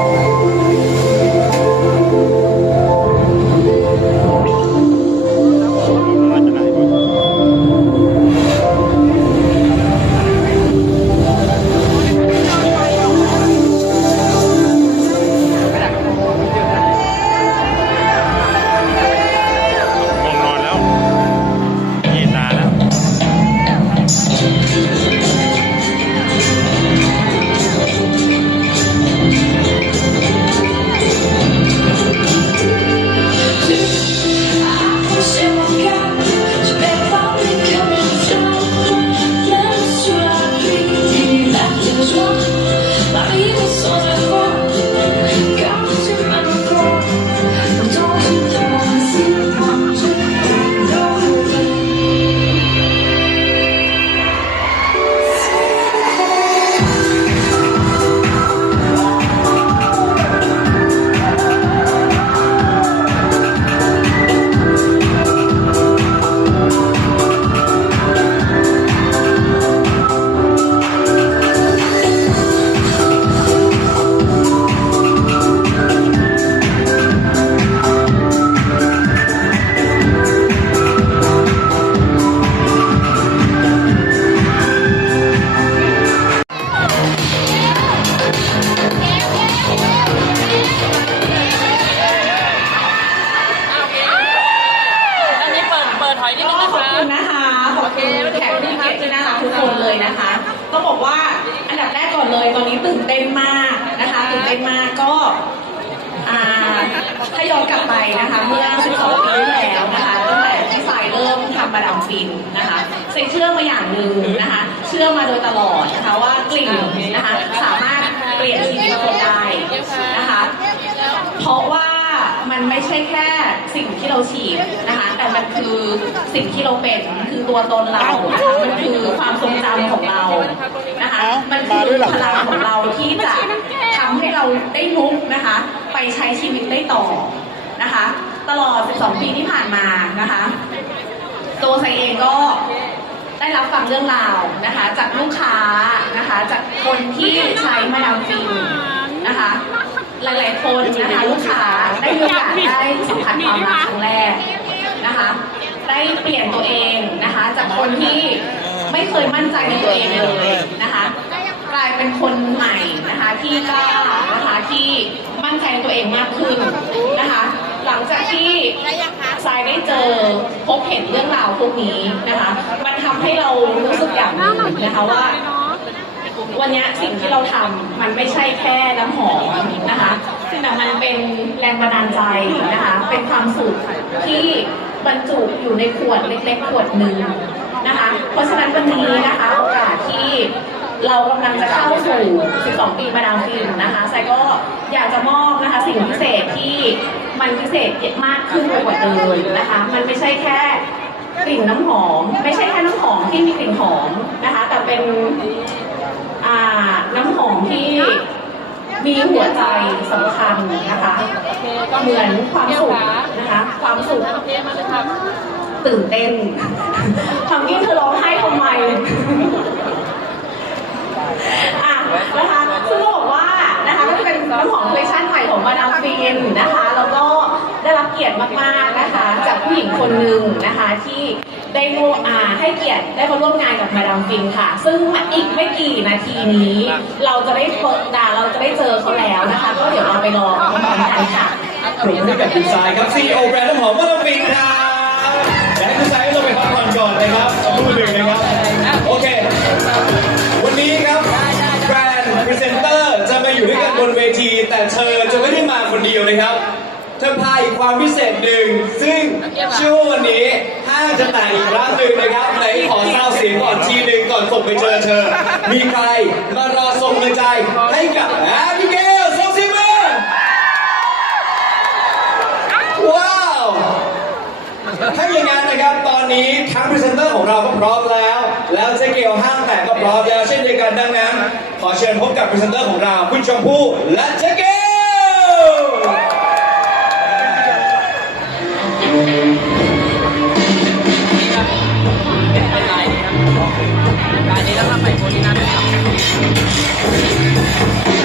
ง่ แขกที่น่ารักทุกคนเลยนะคะต้องบอกว่าอันดับแรกก่อนเลยตอนนี้ตื่นเต้นมากนะคะตื่นเต้นมากก็ถ้าย้อนกลับไปนะคะเมื่อ 12 ปีที่แล้วนะคะตั้งแต่ที่สายเริ่มทำมาดามฟินนะคะเซ็งเชื่อมาอย่างหนึ่งนะคะ เชื่อมาโดยตลอดนะคะว่ากลิ่นนะคะสามารถเปลี่ยนชีวิตคนได้นะคะ เพราะว่า มันไม่ใช่แค่สิ่งที่เราฉีดนะคะ แต่มันคือสิ่งที่เราเป็นคือตัวตนเรานะคะมันคือความทรงจำของเรานะคะ มันคือพลังของเราที่จะทำให้เราได้ลุกนะคะ ไปใช้ชีวิตได้ต่อนะคะ ตลอด 12 ปีที่ผ่านมานะคะตัวไซเองก็ได้รับฟังเรื่องราวนะคะ จากลูกค้านะคะ จากคนที่ใช้มาดามฟินนะคะ หลายๆคนนะคะลูกค้า ได้มีโอกาสได้สัมผัสความรักครั้งแรกนะคะได้เปลี่ยนตัวเองนะคะ จากคนที่ไม่เคยมั่นใจในตัวเองเลยนะคะกลายเป็นคนใหม่นะคะที่กล้านะคะที่มั่นใจในตัวเองมากขึ้นนะคะ หลังจากที่ทรายได้เจอพบเห็นเรื่องราวพวกนี้นะคะ มันทำให้เรารู้สึกอย่างหนึ่งนะคะว่า วันนี้สิ่งที่เราทำมันไม่ใช่แค่น้ำหอมนะคะ แต่มันเป็นแรงบันดาลใจนะคะ เป็นความสุขที่บรรจุอยู่ในขวดเล็กๆขวดหนึ่งนะคะ เพราะฉะนั้นวันนี้นะคะโอกาสที่เรากำลังจะเข้าสู่ 12 ปีมาดามฟินนะคะไซก็อยากจะมอบนะคะ สิ่งพิเศษที่มันพิเศษมากขึ้นกว่าเดิมนะคะ มันไม่ใช่แค่กลิ่นน้ำหอม ไม่ใช่แค่น้ำหอมที่มีกลิ่นหอมนะคะ แต่เป็นอ่า มีหัวใจสำคัญนะคะเหมือนความสุขนะคะ ความสุขตื่นเต้นทำกิ้งเธอร้องไห้ทำไมอะนะคะซึ่งก็บอกว่านะคะก็จะเป็นน้ำหอมคอลเลคชั่นใหม่ของมาดามฟินนะคะ แล้วก็ได้รับเกียรติมากๆนะคะ จากผู้หญิงคนหนึ่งนะคะที่ ได้ร่วมอ่าให้เกียรติได้มาร่วมงานกับมาดามฟินค่ะ ซึ่งอีกไม่กี่นาทีนี้ เราจะได้เปิดดาเราจะได้เจอเขาแล้วนะคะ ก็เดี๋ยวเราไปรอพร้อมๆกันค่ะปรบมือกับคุณสายครับ CEO แบรนด์น้ำหอมมาดามฟินครับและคุณสายลงไปพักผ่อนก่อนนะครับสักครู่หนึ่งนะครับ โอเค วันนี้ครับแบรนด์พรีเซนเตอร์จะมาอยู่ด้วยกันบนเวที แต่เธอจะไม่ได้มาคนเดียวนะครับเธอพาอีกความพิเศษหนึ่งซึ่งเชื่อว่าวันนี้ จะแต่งอีกครั้งหนึ่งนะครับไหนขอซาวเสียงก่อนทีหนึ่งก่อนส่งไปเจอเธอ มีใครมารอส่งกำลังใจให้กับแอบิเกลส่งซิมเมอร์ว้าว ถ้าอย่างนั้นนะครับตอนนี้ทั้งพรีเซนเตอร์ของเราก็พร้อมแล้ว แล้วเจ๊เกียวห้างแตกก็พร้อมแล้วเช่นเดียวกันดังนั้น ขอเชิญพบกับพรีเซนเตอร์ของเราคุณชมพู่และเจ๊เกีย นี้ครับลายนี้ต้องทำไปโพลีน่าด้วยครับ